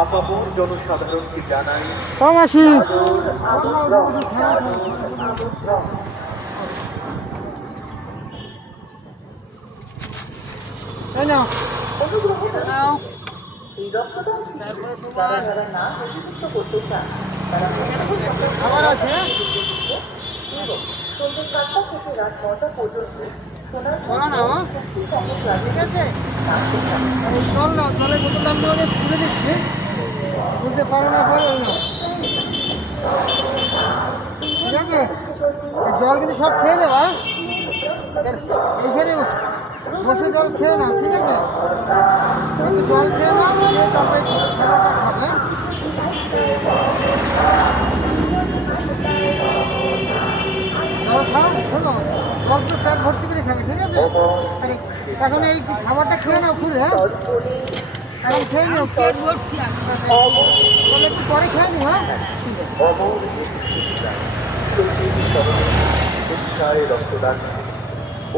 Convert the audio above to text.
আপামর জনসাধারণকে জানাই মাসি এই নাও নাও এই রক্তদান শিবিরে যারা যারা না নথিভুক্ত করতে চান তারা আবার আছে এবং সন্ধ্যে 7টা থেকে রাত 9টা পর্যন্ত সোনার বলো না ঠিক আছে জল নাও জলের বোতলটা আমি ওদের তুলে দিচ্ছি বুঝতে পারো না পারো না ঠিক আছে এই জল কিন্তু সব খেয়ে দেবা এইখানে বসে জল খেয়ে নাও ঠিক আছে একটু জল খেয়ে নাও তারপরে খাবারটা খাবে জল খাও শোনো জলটা প্যাট ভর্তি করে খাবে ঠিক আছে আরে এখন এই খাবারটা খেয়ে নাও খুলে এখন খেয়ে নিও পেট ভর্তি আছে তাহলে একটু পরে খেয়ে নিও হ্যাঁ ঠিক আছে অমর রক্তদান